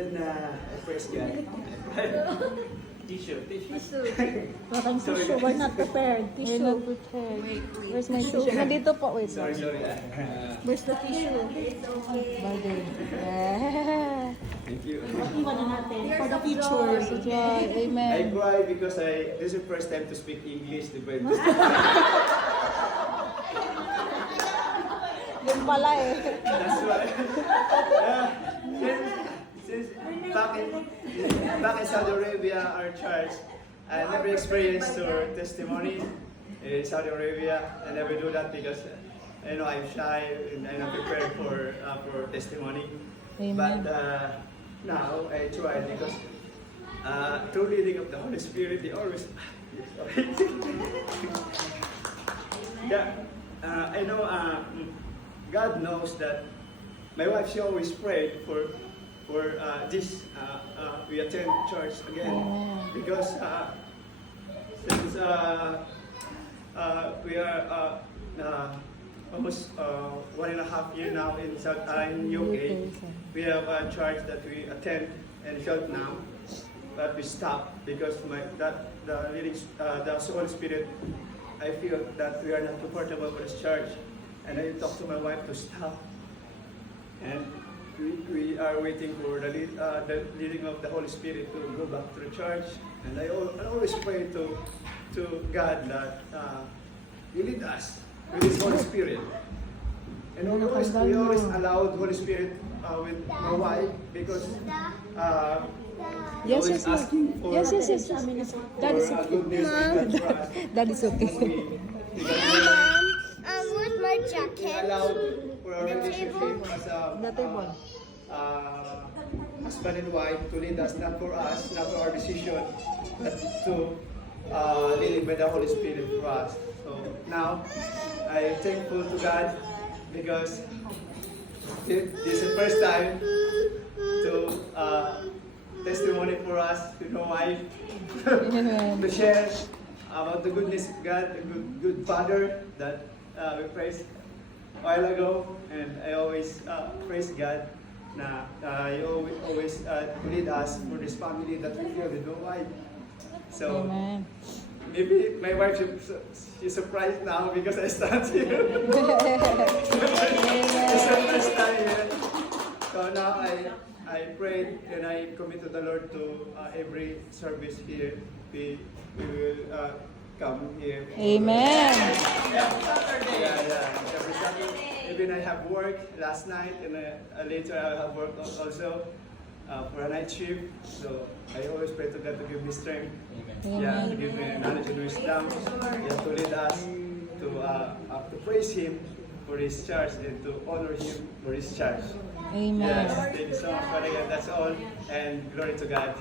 then I praise God. Tissue. Walang tissue. We're not prepared. We're not Tissue. prepared. Where's my tissue? Nandito po. Wait. Sorry. Where's the tissue? Bagay. Yeah. Thank you. Iwan na natin for the future. So, joy. I Amen. cry because this is the first time to speak English, di ba? Yun pala eh. That's why. Since back in Saudi Arabia, our church, I never experienced your testimony in Saudi Arabia. I never do that because I'm shy and I'm not prepared for testimony. Amen. But now I try because through leading of the Holy Spirit, they always. Yeah, I know. God knows that my wife, she always prayed for this. We attend church again because since we are almost 1.5 years now in UK, we have a church that we attend and help now, but we stop because the Holy Spirit. I feel that we are not comfortable with this church. And I talked to my wife to stop. And we are waiting for the leading of the Holy Spirit to go back to the church. And I always pray to God that you lead us with His Holy Spirit. And we always allow the Holy Spirit with my wife because Yes. asking for Yes. That is for okay. good news and for us. That is okay. Where's my We jacket? allowed for our relationship as The table. husband and wife to lead us, not for us, not for our decision, but to lead by the Holy Spirit for us. So now, I'm thankful to God because this is the first time to testimony for us, wife, to share about the goodness of God, the good Father that we praised a while ago, and I always praise God na He always lead us for this family that we feel with my wife. So Amen. maybe my wife she's surprised now because I stand here. It's the first time here. So now I prayed and I commit to the Lord to every service here. We will come here. Amen. Yeah. Every Saturday. Even I have work last night and later I have work also for a night shift. So I always pray to God to give me strength. Yeah, to give me knowledge and wisdom. Yeah, to lead us to praise Him for His church and to honor Him for His church. Amen. Yes, thank you so much, Father God. That's all. And glory to God.